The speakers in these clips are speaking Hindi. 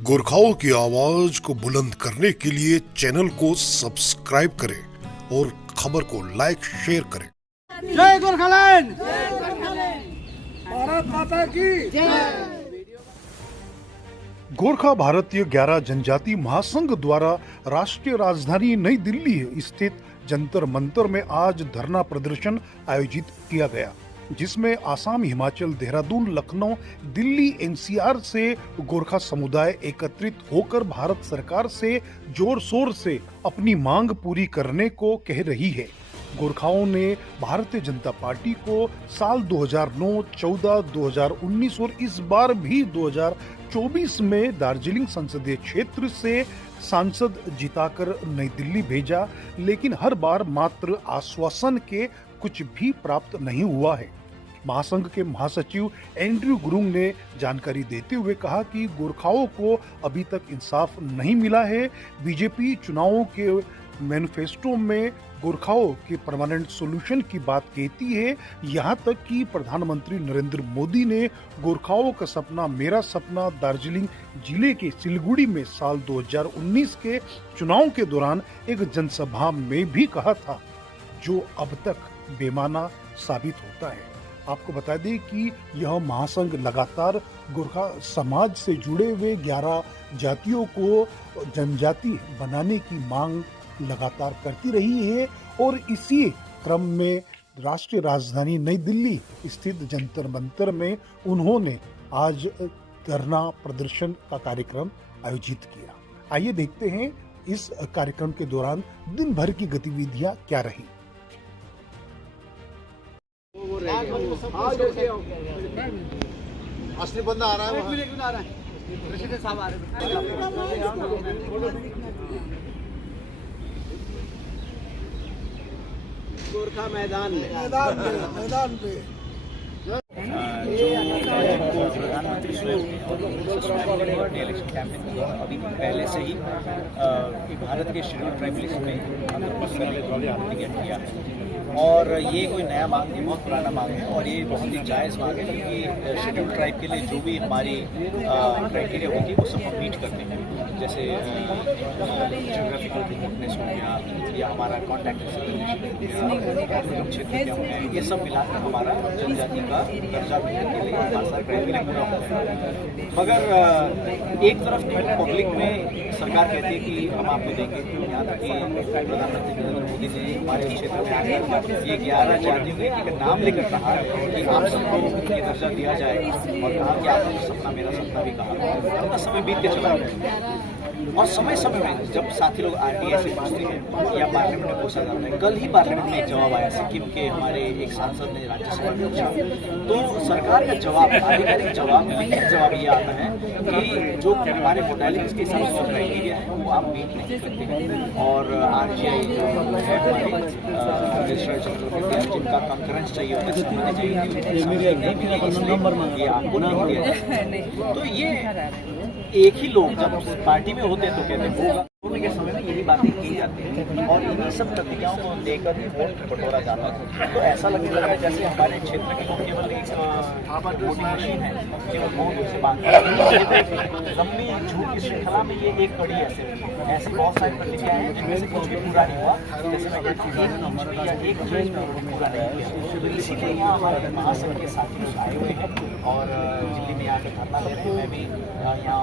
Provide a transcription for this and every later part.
गोरखाओं की आवाज को बुलंद करने के लिए चैनल को सब्सक्राइब करें और खबर को लाइक शेयर करें। जय गोरखालैंड, भारत माता की जय। गोरखा भारतीय 11 जनजाति महासंघ द्वारा राष्ट्रीय राजधानी नई दिल्ली स्थित जंतर मंतर में आज धरना प्रदर्शन आयोजित किया गया, जिसमें आसाम, हिमाचल, देहरादून, लखनऊ, दिल्ली, एनसीआर से गोरखा समुदाय एकत्रित होकर भारत सरकार से जोर शोर से अपनी मांग पूरी करने को कह रही है। गोरखाओं ने भारतीय जनता पार्टी को साल 2009, 14, 2019 और इस बार भी 2024 में दार्जिलिंग संसदीय क्षेत्र से सांसद जिताकर नई दिल्ली भेजा, लेकिन हर बार मात्र आश्वासन के कुछ भी प्राप्त नहीं हुआ है। महासंघ के महासचिव एंड्रयू गुरुंग ने जानकारी देते हुए कहा कि गोरखाओं को अभी तक इंसाफ नहीं मिला है। बीजेपी चुनावों के मैनिफेस्टो में गोरखाओं के परमानेंट सॉल्यूशन की बात कहती है। यहां तक कि प्रधानमंत्री नरेंद्र मोदी ने गोरखाओं का सपना मेरा सपना दार्जिलिंग जिले के सिलगुड़ी में साल 2019 के चुनाव के दौरान एक जनसभा में भी कहा था, जो अब तक बेमाना साबित होता है। आपको बता दें कि यह महासंघ लगातार गोरखा समाज से जुड़े हुए 11 जातियों को जनजाति बनाने की मांग लगातार करती रही है और इसी क्रम में राष्ट्रीय राजधानी नई दिल्ली स्थित जंतर मंतर में उन्होंने आज धरना प्रदर्शन का कार्यक्रम आयोजित किया। आइए देखते हैं इस कार्यक्रम के दौरान दिन भर की गतिविधियां क्या रही। असली बंदा आ रहा है, एक मिनट आ रहा है, प्रेसिडेंट साहब आ रहे हैं। गोरखा मैदान पे प्रधानमंत्री स्वयं इलेक्शन कैंपेन किया अभी पहले से ही भारत के शेड्यूल ट्राइब लिस्ट में टिकट किया और ये कोई नया मांग नहीं, बहुत पुराना मांग है और ये बहुत ही जायज़ मांग है, क्योंकि शेड्यूल ट्राइब के लिए जो भी हमारी क्राइटेरिया होगी वो सब हम मीट करते हैं। जैसे जियोग्राफिकल रिमोटनेस हो गया या हमारा कॉन्टैक्ट क्षेत्र क्या हो गया, ये सब मिलाकर हमारा जनजाति का दर्जा मिलने के लिए हमारा सारा क्राइटेरिया पूरा हो गया। मगर एक तरफ पब्लिक में सरकार कहती है कि हम आपको देंगे, यहाँ तक कि प्रधानमंत्री नरेंद्र मोदी ने हमारे क्षेत्र में आकर ये 11 जातियों के एक नाम लेकर कहा कि आप सबको ये दर्जा दिया जाएगा और कहा कि आपको सपना मेरा सपना भी कहा। इतना समय बीत के चला गया और समय समय में जब साथी लोग आरटीआई से पूछते हैं या पार्लियामेंट में पूछा जाता है, कल ही पार्लियामेंट में एक जवाब आया सिक्किम के हमारे एक सांसद ने राज्यसभा में पूछा, तो सरकार का जवाब, आधिकारिक जवाब, लिखित जवाब ये आता है कि जो हमारे मोडालिटीज के हिसाब से क्राइटेरिया है वो आप मीट नहीं करते और आरजीआई जो है हमारे जिनका कंकरेंस चाहिए होता है, सहमति चाहिए नहीं मिली, इसलिए ये आपको नहीं दिया। तो ये एक ही लोग जब पार्टी में होते हैं तो कहते हैं होगा, होने के समय में यही बातें की जाती हैं और इन्हीं सब प्रतिज्ञाओं को लेकर ही वोट बटोरा जाता है। तो ऐसा लगने लगा जैसे हमारे क्षेत्र के लोग केवल एक वोटिंग मशीन है, केवल वोट से बात लंबी झूठ की श्रृंखला में ये एक कड़ी ऐसे बहुत सारी प्रतिज्ञाएं हैं जिनमें से कुछ भी पूरा नहीं हुआ। जैसे मैं कहती हूँ एक चीज पूरा नहीं किया, इसीलिए यहाँ हमारे महासंघ के साथी लोग आए हुए हैं और दिल्ली में आके धरना दे रहे हैं। मैं भी यहाँ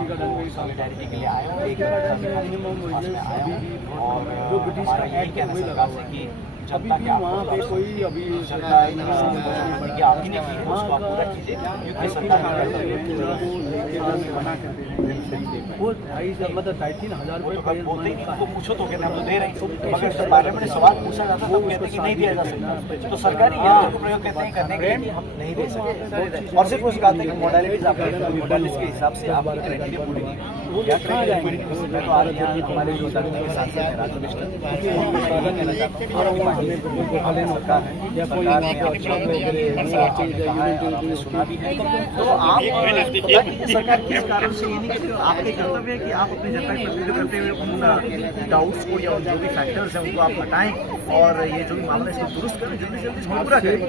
सॉलिडारिटी के लिए आया हूँ, एक पास में आया हूँ और हमारा यही कहना है सरकार से कि जनता के वहाँ पे कोई अभी जनता की आपकी नहीं की है उसको आप पूरा कीजिए, क्योंकि सरकार वो 2,500-3,500 रुपये बोलते ही नहीं, उनको पूछो तो कहते हम तो दे रहे हैं, मगर पार्लियामेंट में सवाल पूछा जाता तब कहते कि नहीं दिया जा सकता। तो सरकारी यंत्र को प्रयोग कहते हैं करने के लिए हम नहीं दे सकते और सिर्फ उसको कहते हैं कि मोडालिटीज मोडालिटीज के हिसाब से आपकी क्राइटेरिया पूरी नहीं या क्राइटेरिया पूरी नहीं हो सकता। तो आज यहाँ हमारे जो दलों के साथ हैं राजू मिश्र सुना भी है, तो आप सरकार किस कारण से ये नहीं, आपके कर्तव्य है कि आप अपनी जनता का प्रतिनिधित्व करते हुए उन डाउट्स को या जो भी फैक्टर्स हैं उनको आप हटाएं और ये जो भी मामला है इसको दुरुस्त करें, जल्दी जल्दी इसको पूरा करें।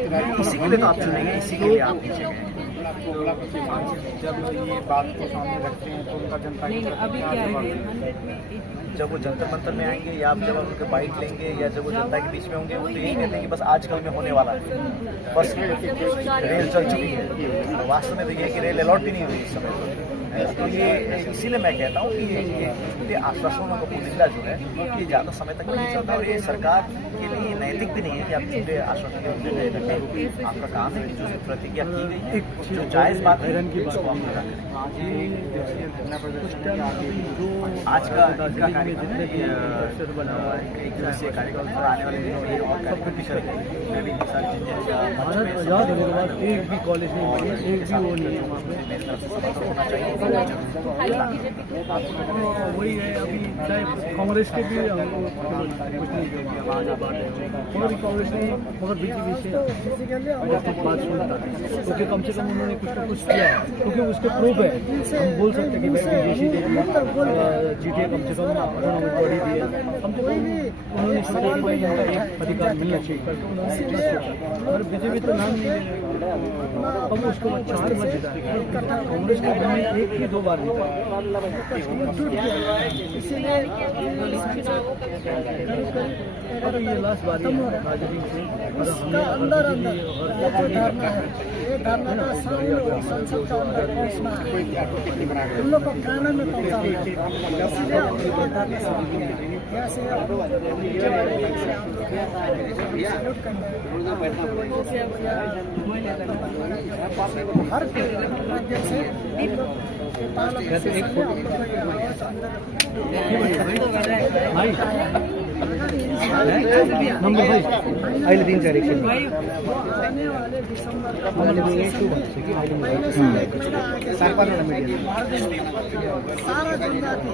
इसी के लिए तो आप चुनेंगे, इसी के लिए आप पीछे गए। जब ये बात को सामने रखते हैं तो उनका जनता की तरफ अभी क्या क्या जवाब है देंगे? जब वो जंतर मंतर में आएंगे या जब उनके बाइट लेंगे या जब वो जनता के बीच में होंगे, वो तो यही कहते हैं कि बस आजकल में होने वाला है, बस रेल चल चुकी है। वास्तव में तो ये है कि रेल अलॉट भी नहीं हुई इस समय। तो ये इसीलिए मैं कहता हूँ कि ये झूठे आश्वासनों का पुलिंदा जो है ये ज़्यादा समय तक नहीं चलता, और ये सरकार के लिए नैतिक भी नहीं है कि आप झूठे आश्वासन रखें। आपका काम है जो प्रतिज्ञा की गई है, जो जायज़ बात है उसको आप पूरा करें। आज का इनका कार्यक्रम है, एक दिवसीय कार्यक्रम, और आने वाले दिनों में ये और कार्यक्रम भी चलेंगे। मैं भी आजाद होने के बाद एक भी कॉलेज नहीं बना, एक भी वो नहीं है वहाँ पे। मेरी तरफ से समर्थन होना चाहिए। वही है, अभी चाहे कांग्रेस के भी हमको कुछ नहीं मगर कांग्रेस ने मगर बीजेपी से अगर कुछ बात सुनता क्योंकि कम से कम उन्होंने कुछ ना कुछ किया, क्योंकि उसके प्रूफ है। हम बोल सकते कि भाई बीजेपी दे दी, जीटे कम से कम ऑटोनॉमिक बॉडी दी है, कम से कम उन्होंने सोचा कि भाई इनका एक अधिकार मिलना चाहिए करके उन्होंने इतना सोचा। और बीजेपी तो नाम नहीं ले, अब उसको 4 बार जिता है, कांग्रेस के में एक ही 2 बार जीता है। अब ये लास्ट बार दार्जिलिंग से और हमने अंदर उन लोग को खाना में पहुंचा हर राज्य से भाई नंबर भाई अहिले दिन्छ इलेक्सन आने वाले दिसंबर सारा जनजाति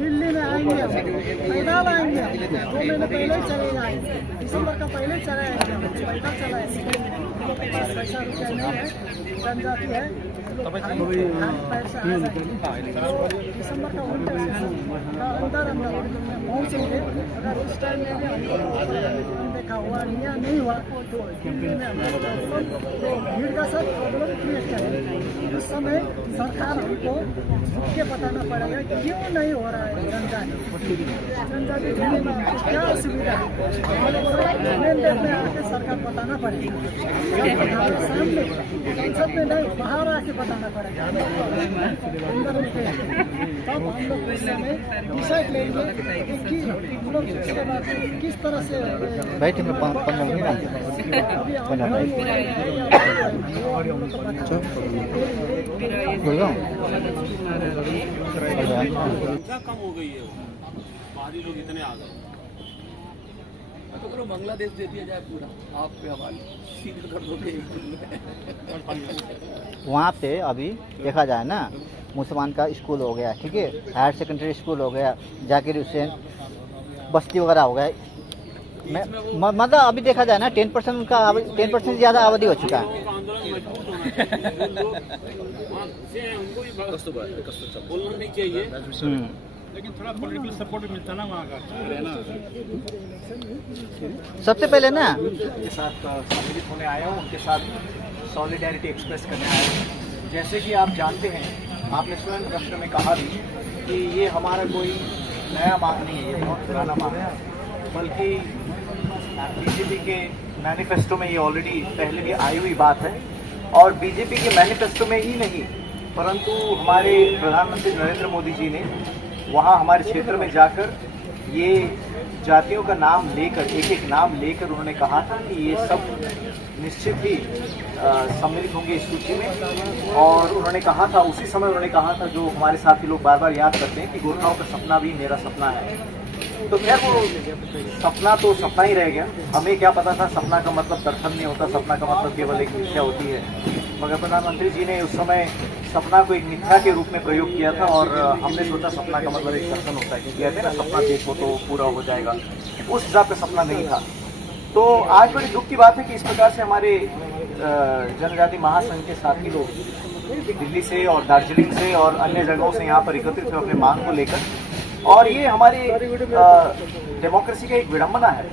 दिल्ली में आएंगे, पैदल आएंगे, 2 महीने पहले ही चले जाएंगे, दिसंबर का पहले चले जाएंगे, पैदल चला पैसा रुपया नहीं है, जनजाति है दिसंबर का अंदर पहुँचेंगे। अगर उस टाइम में देखा हुआ या नहीं हुआ तो भीड़ का सब प्रॉब्लम क्रिएट करेंगे। उस समय सरकार हमको झुक के बताना पड़ेगा क्यों नहीं हो रहा है जनजाति दिल्ली में क्या असुविधा है, में आके सरकार बताना पड़ेगा। सामने संसद में नहीं, बाहर आके बताना पड़ेगा। अंदर उनके तब हम लोग उस समय डिसाइड लेंगे कि हम लोग उसके बाद किस तरह से बैठे में 15 मिनट कम हो गई है, बाहरी लोग इतने आ गए। तो पूरा बांग्लादेश दे दिया जाए पूरा आप पे हवाले सील कर दोगे। वहाँ पे अभी देखा जाए ना, मुसलमान का स्कूल हो गया, ठीक है, हायर सेकेंडरी स्कूल हो गया, जाकिर हुसैन बस्ती वगैरह हो गया। मतलब अभी देखा जाए ना 10% उनका 10% ज़्यादा आबादी हो चुका है। बोलना नहीं चाहिए, लेकिन थोड़ा पॉलिटिकल सपोर्ट भी मिलता ना वहाँ का। सबसे पहले ना उनके साथ सम्मिलित होने आया हूँ, उनके साथ सॉलिडेरिटी एक्सप्रेस करने आया हूँ। जैसे कि आप जानते हैं, आपने स्वयं प्रश्न में कहा भी कि ये हमारा कोई नया मांग नहीं है, ये बहुत पुराना मांग है, बल्कि बीजेपी के मैनिफेस्टो में ये ऑलरेडी पहले भी आई हुई बात है। और बीजेपी के मैनिफेस्टो में ही नहीं, परंतु हमारे प्रधानमंत्री नरेंद्र मोदी जी ने वहाँ हमारे क्षेत्र में जाकर ये जातियों का नाम लेकर, एक एक नाम लेकर उन्होंने कहा था कि ये सब निश्चित ही सम्मिलित होंगे इस सूची में। और उन्होंने कहा था, उसी समय उन्होंने कहा था, जो हमारे साथी लोग बार बार याद करते हैं कि गोरखाओं का सपना भी मेरा सपना है। तो खैर वो सपना तो सपना ही रह गया। हमें क्या पता था सपना का मतलब दर्शन नहीं होता, सपना का मतलब केवल एक मिथ्या होती है। मगर प्रधानमंत्री जी ने उस समय सपना को एक मिथ्या के रूप में प्रयोग किया था, और हमने सोचा सपना का मतलब एक दर्शन होता है, क्योंकि कहते हैं ना सपना देखो तो पूरा हो जाएगा। उस हिसाब का सपना नहीं था। तो आज बड़ी दुख की बात है कि इस प्रकार से हमारे जनजाति महासंघ के साथी लोग दिल्ली से और दार्जिलिंग से और अन्य जगहों से यहाँ पर एकत्रित हुए अपने मांग को लेकर, और ये हमारी डेमोक्रेसी का एक विडंबना है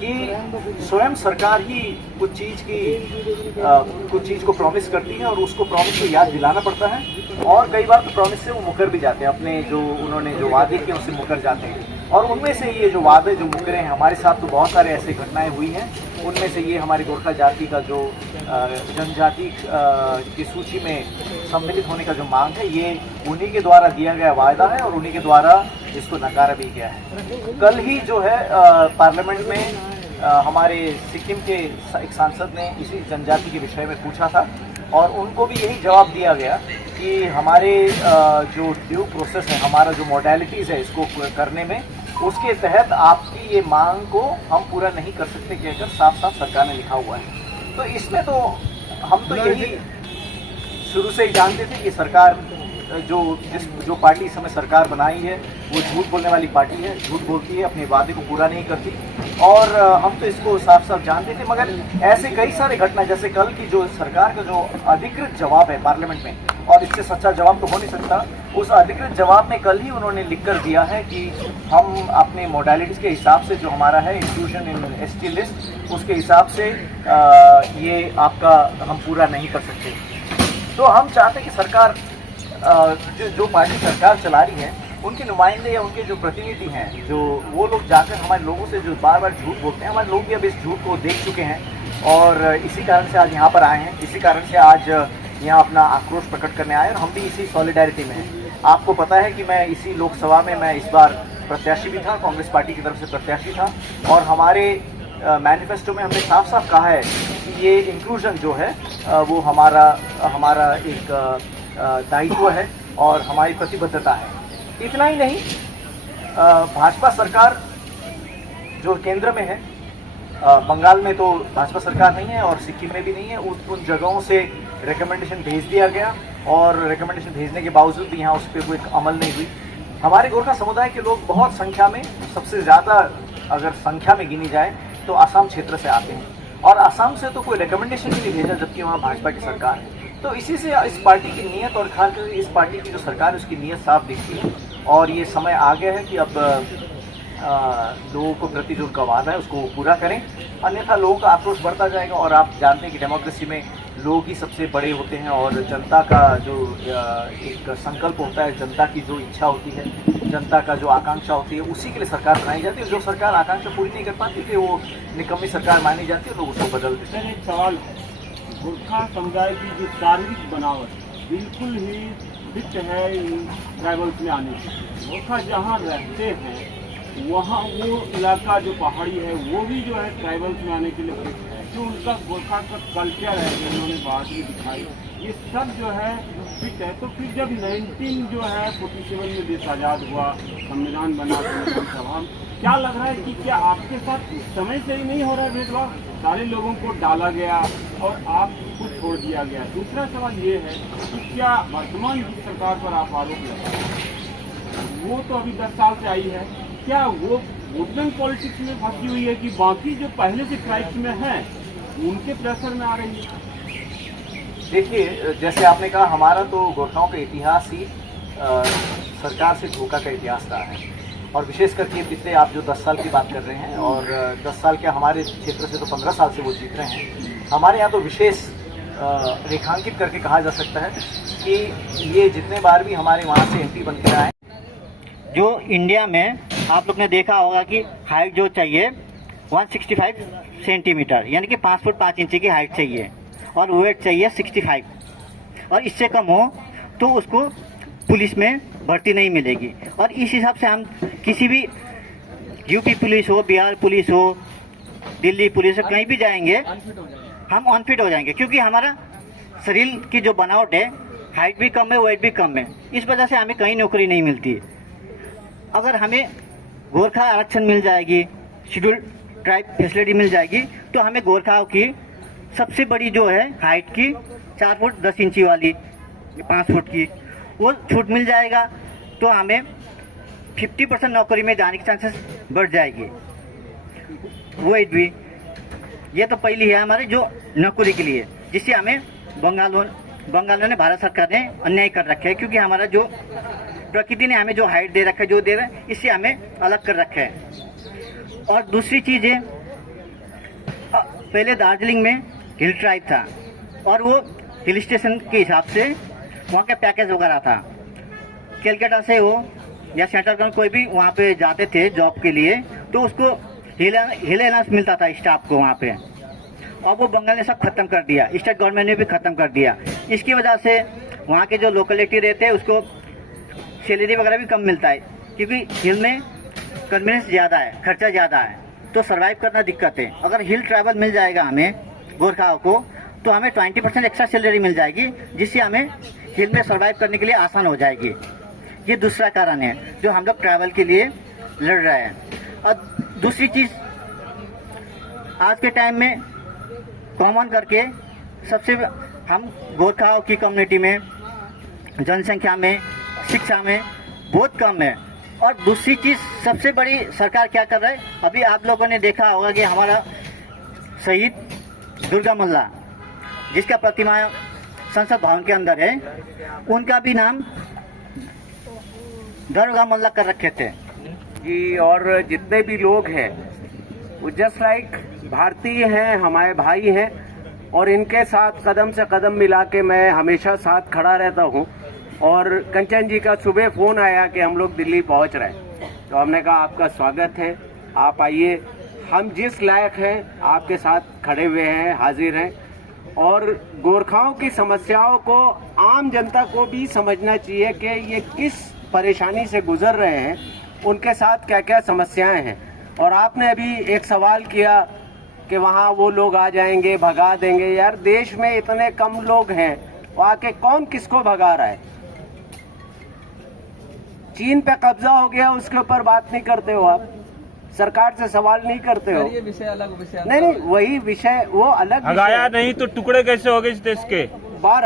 कि स्वयं सरकार ही कुछ चीज़ को प्रॉमिस करती है और उसको प्रॉमिस को याद दिलाना पड़ता है, और कई बार तो प्रॉमिस से वो मुकर भी जाते हैं, अपने जो उन्होंने जो वादे किए उससे मुकर जाते हैं। और उनमें से ये जो वादे जो मुकरे हैं हमारे साथ, तो बहुत सारे ऐसे घटनाएं हुई हैं। उनमें से ये हमारी गोरखा जाति का जो जनजाति की सूची में सम्मिलित होने का जो मांग है, ये उन्हीं के द्वारा दिया गया वायदा है और उन्हीं के द्वारा इसको नकारा भी गया है। कल ही जो है पार्लियामेंट में हमारे सिक्किम के एक सांसद ने इसी जनजाति के विषय में पूछा था और उनको भी यही जवाब दिया गया कि हमारे जो ड्यू प्रोसेस है, हमारा जो मॉडलिटीज़ है इसको करने में, उसके तहत आपकी ये मांग को हम पूरा नहीं कर सकते कहकर साफ साफ सरकार ने लिखा हुआ है। तो इसमें तो हम तो यही शुरू से ही जानते थे कि सरकार जो पार्टी इस समय सरकार बनाई है वो झूठ बोलने वाली पार्टी है, झूठ बोलती है, अपने वादे को पूरा नहीं करती, और हम तो इसको साफ साफ जानते थे। मगर ऐसे कई सारे घटना, जैसे कल की जो सरकार का जो अधिकृत जवाब है पार्लियामेंट में, और इससे सच्चा जवाब तो हो नहीं सकता, उस अधिकृत जवाब में कल ही उन्होंने लिख कर दिया है कि हम अपने मोडालिटीज़ के हिसाब से जो हमारा है इंक्लूजन इन एसटी लिस्ट, उसके हिसाब से ये आपका हम पूरा नहीं कर सकते। तो हम चाहते हैं कि सरकार जो पार्टी सरकार चला रही है, उनके नुमाइंदे या उनके जो प्रतिनिधि हैं, जो वो लोग जाकर हमारे लोगों से जो बार बार झूठ बोलते हैं, हमारे लोग भी अब इस झूठ को देख चुके हैं और इसी कारण से आज यहाँ पर आए हैं, इसी कारण से आज यहाँ अपना आक्रोश प्रकट करने आए, और हम भी इसी सॉलिडारिटी में हैं। आपको पता है कि मैं इसी लोकसभा में मैं इस बार प्रत्याशी भी था, कांग्रेस पार्टी की तरफ से प्रत्याशी था, और हमारे मैनिफेस्टो में हमने साफ साफ कहा है कि ये इंक्लूजन जो है वो हमारा एक दायित्व है और हमारी प्रतिबद्धता है। इतना ही नहीं, भाजपा सरकार जो केंद्र में है, बंगाल में तो भाजपा सरकार नहीं है और सिक्किम में भी नहीं है, उन जगहों से रिकमेंडेशन भेज दिया गया और रिकमेंडेशन भेजने के बावजूद भी यहाँ उस पर कोई अमल नहीं हुई। हमारे गोरखा समुदाय के लोग बहुत संख्या में, सबसे ज़्यादा अगर संख्या में गिनी जाए तो आसाम क्षेत्र से आते हैं, और आसाम से तो कोई रिकमेंडेशन भी नहीं भेजा, जबकि वहाँ भाजपा की सरकार है। तो इसी से इस पार्टी की नीयत और खासकर इस पार्टी की जो सरकार है उसकी नीयत साफ दिखती है, और ये समय आ गया है कि अब लोगों को प्रति जो उनका वादा है उसको पूरा करें, अन्यथा लोगों का आक्रोश बढ़ता जाएगा। और आप जानते हैं कि डेमोक्रेसी में लोग ही सबसे बड़े होते हैं, और जनता का जो एक संकल्प होता है, जनता की जो इच्छा होती है, जनता का जो आकांक्षा होती है, उसी के लिए सरकार बनाई जाती है। जो सरकार आकांक्षा पूरी नहीं कर पाती फिर वो निकम्मी सरकार मानी जाती है, लोग उसको बदल देते हैं। एक सवाल, गोरखा समुदाय की जो शारीरिक बनावट बिल्कुल ही फिट है ट्राइबल्स में आने की। गोरखा जहाँ रहते हैं वहाँ वो इलाका जो पहाड़ी है वो भी जो है ट्राइबल्स में आने के लिए फिट है। जो उनका गोरखा का कल्चर है जो उन्होंने बात में दिखाई, ये सब जो है फिट है। तो फिर जब 1947 में देश आज़ाद हुआ, संविधान बना, सभा, क्या लग रहा है कि क्या आपके साथ उस समय से ही नहीं हो रहा है भेदभाव? सारे लोगों को डाला गया और आपको छोड़ दिया गया। दूसरा सवाल ये है कि क्या वर्तमान जिस सरकार पर आप आरोप लगा रहे हैं वो तो अभी 10 साल से आई है, क्या वो वोटिंग पॉलिटिक्स में फंसी हुई है कि बाकी जो पहले से ट्राइब्स में हैं उनके प्रेशर में आ रही है? देखिए, जैसे आपने कहा, हमारा तो गोरखाओं का इतिहास ही सरकार से धोखा का इतिहास रहा है, और विशेष करके पिछले आप जो 10 साल की बात कर रहे हैं, और 10 साल क्या, हमारे क्षेत्र से तो 15 साल से वो जीत रहे हैं। हमारे यहाँ तो विशेष रेखांकित करके कहा जा सकता है कि ये जितने बार भी हमारे वहाँ से MP बन के आए, जो इंडिया में आप लोग ने देखा होगा कि हाइट जो चाहिए 165 सेंटीमीटर, यानी कि 5 फुट 5 इंच की हाइट चाहिए, और वेट चाहिए 65, और इससे कम हो तो उसको पुलिस में भर्ती नहीं मिलेगी। और इस हिसाब से हम किसी भी यूपी पुलिस हो, बिहार पुलिस हो, दिल्ली पुलिस हो, कहीं भी जाएंगे हम अनफिट हो जाएंगे, क्योंकि हमारा शरीर की जो बनावट है, हाइट भी कम है, वेट भी कम है, इस वजह से हमें कहीं नौकरी नहीं मिलती है। अगर हमें गोरखा आरक्षण मिल जाएगी, शेड्यूल ट्राइब फैसिलिटी मिल जाएगी, तो हमें गोरखाओं की सबसे बड़ी जो है हाइट की 4 फुट 10 इंची वाली 5 फुट की वो छूट मिल जाएगा, तो हमें 50% नौकरी में जाने के चांसेस बढ़ जाएगी। वेट भी, ये तो पहली है हमारे जो नौकरी के लिए, जिससे हमें बंगालों ने, भारत सरकार ने अन्याय कर रखा है, क्योंकि हमारा जो प्रकृति ने हमें जो हाइट दे रखा है, जो दे रहा है, इससे हमें अलग कर रखा है। और दूसरी चीज़ है पहले दार्जिलिंग में हिल ट्राइब था और वो हिल स्टेशन के हिसाब से वहाँ का पैकेज वगैरह था। कलकत्ता से वो या सेंट्रल कोई भी वहाँ पे जाते थे जॉब के लिए तो उसको हिल अलाउंस मिलता था स्टाफ को वहाँ पे। और वो बंगाल ने सब खत्म कर दिया, स्टेट गवर्नमेंट ने भी खत्म कर दिया। इसकी वजह से वहाँ के जो लोकेलिटी रहते हैं उसको सैलरी वगैरह भी कम मिलता है, क्योंकि हिल में कन्वीनियंस ज़्यादा है, खर्चा ज़्यादा है, तो सर्वाइव करना दिक्कत है। अगर हिल ट्रैवल मिल जाएगा हमें गोरखाओं को तो हमें 20% एक्स्ट्रा सैलरी मिल जाएगी, जिससे हमें हिल में सर्वाइव करने के लिए आसान हो जाएगी। ये दूसरा कारण है जो हम लोग ट्रैवल के लिए लड़ रहे हैं। और दूसरी चीज़, आज के टाइम में कॉमन करके सबसे हम गोरखाओं की कम्युनिटी में जनसंख्या में, शिक्षा में बहुत कम है। और दूसरी चीज़ सबसे बड़ी, सरकार क्या कर रहा है, अभी आप लोगों ने देखा होगा कि हमारा शहीद दुर्गा मल्ला जिसका प्रतिमा संसद भवन के अंदर है, उनका भी नाम दुर्गा मल्ला कर रखे थे जी। और जितने भी लोग हैं वो जस्ट लाइक भारतीय हैं, हमारे भाई हैं, और इनके साथ कदम से कदम मिला के मैं हमेशा साथ खड़ा रहता हूँ। और कंचन जी का सुबह फ़ोन आया कि हम लोग दिल्ली पहुँच रहे हैं, तो हमने कहा आपका स्वागत है, आप आइए, हम जिस लायक हैं आपके साथ खड़े हुए हैं, हाजिर हैं। और गोरखाओं की समस्याओं को आम जनता को भी समझना चाहिए कि ये किस परेशानी से गुजर रहे हैं, उनके साथ क्या क्या समस्याएं हैं। और आपने अभी एक सवाल किया कि वहाँ वो लोग आ जाएंगे, भगा देंगे। यार देश में इतने कम लोग हैं, वहाँ के कौन किसको भगा रहा है? चीन पे कब्जा हो गया, उसके ऊपर बात नहीं करते हो आप, सरकार से सवाल नहीं करते हो। ये विषय अलग, विषय नहीं, वही विषय, वो अलग भगाया नहीं तो टुकड़े कैसे हो गए इस देश के?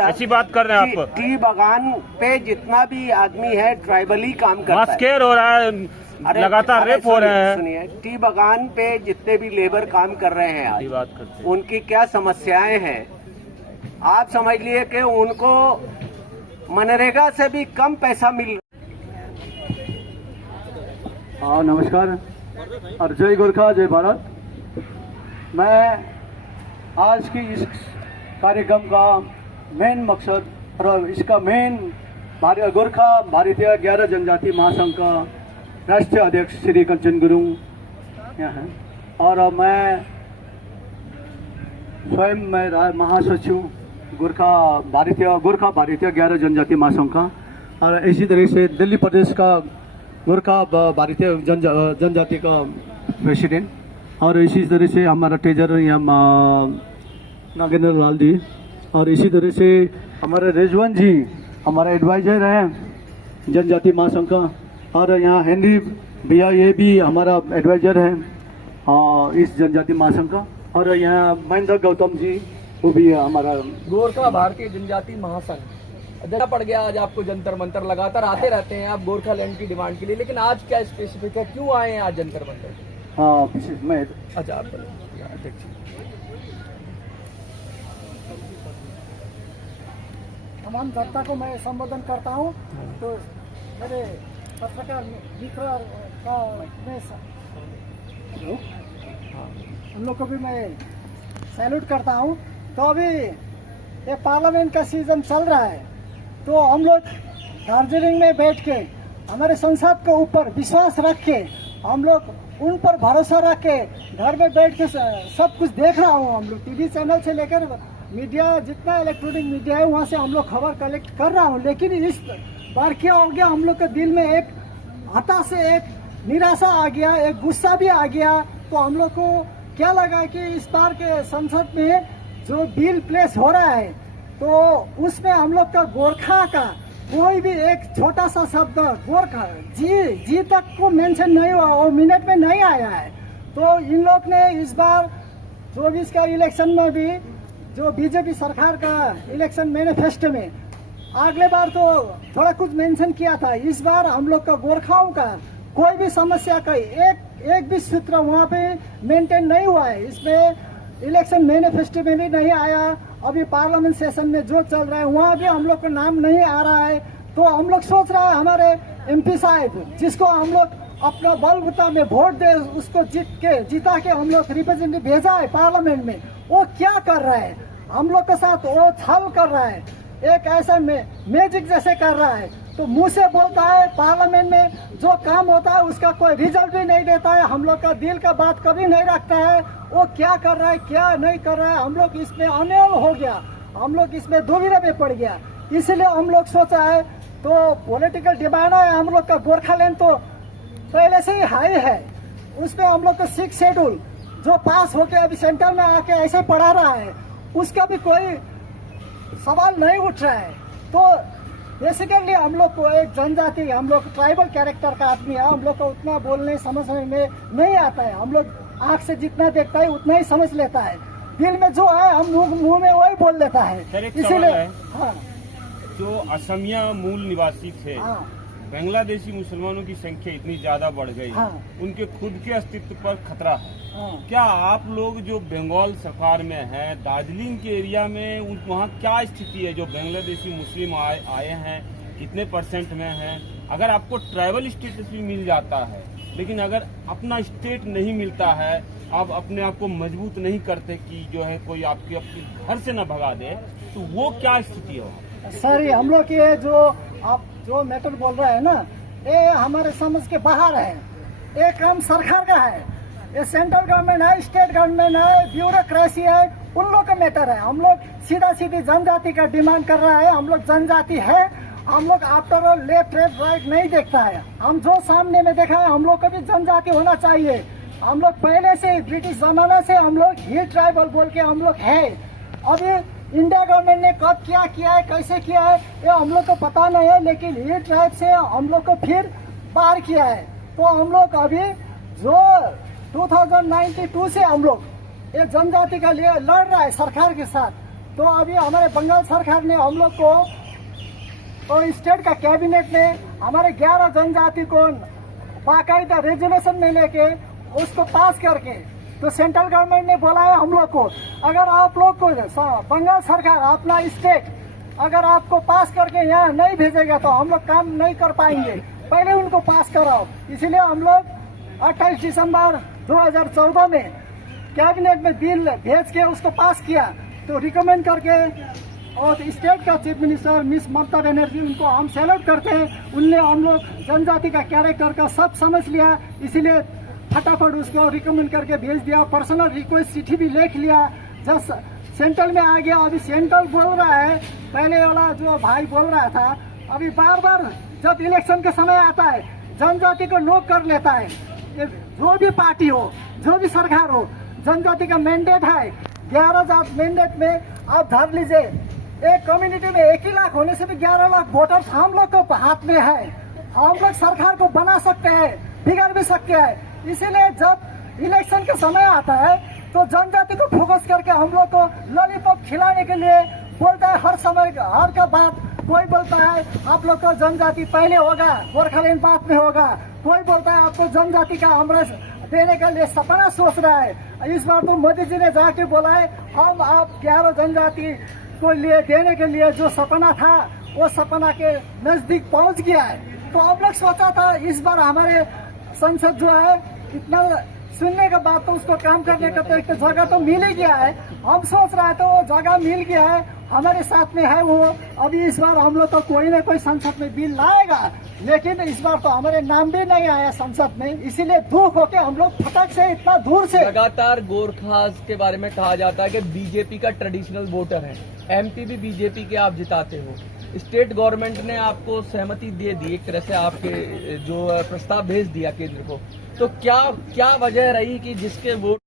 ऐसी बात कर रहे हैं आप। टी बगान पे जितना भी आदमी है ट्राइबली काम करता है, मास्केर हो रहा है, लगातार रेप हो रहे हैं। सुनिए, टी बगान पे जितने भी लेबर काम कर रहे हैं आज, बात करते हैं, उनकी क्या समस्याएं हैं आप समझ लिए कि उनको मनरेगा से भी कम पैसा मिल। हाँ नमस्कार और जय गोरखा जय भारत। मैं आज की इस कार्यक्रम का मेन मकसद और इसका मेन गोरखा भारतीय 11 जनजाति महासंघ का राष्ट्रीय अध्यक्ष श्री कंचन गुरुंग यहाँ हैं, और मैं स्वयं महासचिव गोरखा भारतीय 11 जनजाति महासंघ का, और इसी तरह से दिल्ली प्रदेश का गोरखा भारतीय जनजाति का प्रेसिडेंट, और इसी तरह से हमारा ट्रेजरर यहाँ नागेंद्र लाल जी, और इसी तरह से हमारे रिजवान जी हमारा एडवाइजर हैं जनजाति महासंघ का, और यहाँ हेनरी भैया ये भी हमारा एडवाइजर है इस जनजाति महासंघ का, और यहाँ महेंद्र गौतम जी वो भी हमारा गोरखा भारतीय जनजाति महासंघ। देखना पड़ गया आज आपको जंतर मंतर, लगातार आते रहते हैं आप गोरखा लैंड की डिमांड के लिए, लेकिन आज क्या स्पेसिफिक है, क्यों आए हैं आज जंतर मंतर? हाँ मैं अच्छा आप अध्यक्ष। तमाम जनता को मैं संबोधन करता हूँ, तो मेरे पत्रकार मित्र का मैं उन लोग को भी मैं सैल्यूट करता हूँ। तो अभी ये पार्लियामेंट का सीजन चल रहा है, तो हम लोग दार्जिलिंग में बैठ के हमारे संसद के ऊपर विश्वास रख के, हम लोग उन पर भरोसा रख के घर में बैठ के सब कुछ देख रहा हूँ। हम लोग टीवी चैनल से लेकर मीडिया, जितना इलेक्ट्रॉनिक मीडिया है वहाँ से हम लोग खबर कलेक्ट कर रहा हूँ। लेकिन इस बार क्या हो गया, हम लोग के दिल में एक हताश से एक निराशा आ गया, एक गुस्सा भी आ गया। तो हम लोग को क्या लगा कि इस बार के संसद में जो बिल प्लेस हो रहा है, तो उसमें हम लोग का गोरखा का कोई भी एक छोटा सा शब्द गोरखा जी तक को मेंशन नहीं हुआ, वो मिनट में नहीं आया है। तो इन लोग ने इस बार 24 का इलेक्शन में भी जो बीजेपी सरकार का इलेक्शन मैनिफेस्टो में अगले बार तो थोड़ा कुछ मेंशन किया था, इस बार हम लोग का गोरखाओं का कोई भी समस्या का एक भी सूत्र वहाँ पे मेंटेन नहीं हुआ है। इसमें इलेक्शन मैनिफेस्टो में भी नहीं आया। अभी पार्लियामेंट सेशन में जो चल रहा है वहाँ भी हम लोग का नाम नहीं आ रहा है। तो हम लोग सोच रहा है हमारे एमपी साहब, जिसको हम लोग अपना बलबूता में वोट दे, उसको जीता के हम लोग रिप्रेजेंटेटिव भेजा है पार्लियामेंट में, वो क्या कर रहा है, हम लोग के साथ वो छल कर रहा है, एक ऐसा मैजिक जैसे कर रहा है। तो मुंह से बोलता है, पार्लियामेंट में जो काम होता है उसका कोई रिजल्ट भी नहीं देता है, हम लोग का दिल का बात कभी नहीं रखता है। वो क्या कर रहा है क्या नहीं कर रहा है, हम लोग इसमें अनयोल हो गया, हम लोग इसमें दुविधा में पड़ गया। इसलिए हम लोग सोचा है तो पॉलिटिकल डिमांड है, हम लोग का गोरखालैंड तो पहले से ही हाई है, उसमें हम लोग का 6 शेड्यूल जो पास होके अभी सेंटर में आके ऐसे पढ़ा रहा है, उसका भी कोई सवाल नहीं उठ रहा है। तो बेसिकली हम लोग को एक जनजाति, हम लोग ट्राइबल कैरेक्टर का आदमी है, हम लोग को उतना बोलने समझने में नहीं आता है। हम लोग आँख से जितना देखता है उतना ही समझ लेता है, दिल में जो है हम मुंह में वही बोल लेता है। इसीलिए हाँ, जो असमिया मूल निवासी थे, हाँ, बांग्लादेशी मुसलमानों की संख्या इतनी ज्यादा बढ़ गई, हाँ, उनके खुद के अस्तित्व पर खतरा है। हाँ। क्या आप लोग जो बंगाल सरकार में हैं, दार्जिलिंग के एरिया में वहाँ क्या स्थिति है? जो बांग्लादेशी मुस्लिम आए हैं, कितने % में हैं? अगर आपको ट्राइबल स्टेटस भी मिल जाता है, लेकिन अगर अपना स्टेट नहीं मिलता है, आप अपने आप को मजबूत नहीं करते कि जो है कोई आपके अपने घर से न भगा दे, तो वो क्या स्थिति है? सर हम लोग ये जो आप जो मैटर बोल रहे हैं ना, ये हमारे समझ के बाहर है। ये काम सरकार का है, ये सेंट्रल गवर्नमेंट है, स्टेट गवर्नमेंट है, ब्यूरोक्रेसी है, उन लोग का मैटर है। हम लोग सीधा सीधी जनजाति का डिमांड कर रहा है। हम लोग जनजाति है, हम लोग आफ्टर ऑल लेफ्ट राइट नहीं देखता है। हम जो सामने में देखा है, हम लोग को भी जनजाति होना चाहिए। हम लोग पहले से ब्रिटिश जमाना से हम लोग हिल ट्राइबल बोल के हम लोग है। अभी इंडिया गवर्नमेंट ने कब क्या किया है, कैसे किया है, ये हम लोग को पता नहीं है, लेकिन हिल ट्राइब से हम लोग को फिर बाहर किया है। तो हम लोग अभी जो 2092 से हम लोग ये जनजाति का लिए लड़ रहा है सरकार के साथ। तो अभी हमारे बंगाल सरकार ने हम लोग को और स्टेट का कैबिनेट ने हमारे 11 जनजाति को बाकायदा रेजोल्यूशन में लेके उसको पास करके, तो सेंट्रल गवर्नमेंट ने बोला है हम लोग को, अगर आप लोग को बंगाल सरकार अपना स्टेट अगर आपको पास करके यहाँ नहीं भेजेगा तो हम लोग काम नहीं कर पाएंगे, पहले उनको पास कराओ। इसलिए हम लोग 28 दिसंबर 2014 में कैबिनेट में बिल भेज के उसको पास किया। तो रिकमेंड करके और स्टेट का chief minister miss Mamata Banerjee, उनको हम सैल्यूट करते हैं। उनने हम लोग जनजाति का कैरेक्टर का सब समझ लिया, इसीलिए फटाफट उसको रिकमेंड करके भेज दिया। पर्सनल रिक्वेस्ट चिट्ठी भी लिख लिया, जब सेंट्रल में आ गया। अभी सेंट्रल बोल रहा है, पहले वाला जो भाई बोल रहा था, अभी बार बार जब इलेक्शन का समय आता है जनजाति को नोक कर लेता है। जो भी पार्टी हो, जो भी सरकार हो, जनजाति का मैंडेट है, 11 जात मैंडेट में आप धर लीजिए। एक कम्युनिटी में 1 ही लाख होने से भी 11 लाख वोटर्स हम लोग को हाथ में है। हम लोग सरकार को बना सकते हैं, बिगाड़ भी सकते हैं। इसीलिए जब इलेक्शन का समय आता है तो जनजाति को फोकस करके हम लोग को लॉलीपॉप खिलाने के लिए बोलता है। हर समय हर का बात कोई बोलता है आप लोग को जनजाति पहले होगा, गोरखालैंड बाद में होगा। कोई बोलता है आपको जनजाति का अमृत देने के लिए सपना सोच रहा है। इस बार तो मोदी जी ने जाके बोला है हम आप 11 जनजाति को लिए देने के लिए जो सपना था वो सपना के नजदीक पहुंच गया है। तो हम लोग सोचा था इस बार हमारे संसद जो है इतना सुनने के बाद तो उसको काम करने का तो एक जगह तो मिल ही गया है। हम सोच रहे तो वो जगह मिल गया है, हमारे साथ में है वो। अभी इस बार हम लोग तो कोई ना कोई संसद में बिल लाएगा, लेकिन इस बार तो हमारे नाम भी नहीं आया संसद में। इसीलिए दुख होके हम लोग फटक से इतना दूर से लगातार गोरखास के बारे में कहा जाता है कि बीजेपी का ट्रेडिशनल वोटर है। एमपी भी बीजेपी के आप जिताते हो, स्टेट गवर्नमेंट ने आपको सहमति दे दी, एक तरह से आपके जो प्रस्ताव भेज दिया केंद्र को, तो क्या वजह रही कि जिसके वोट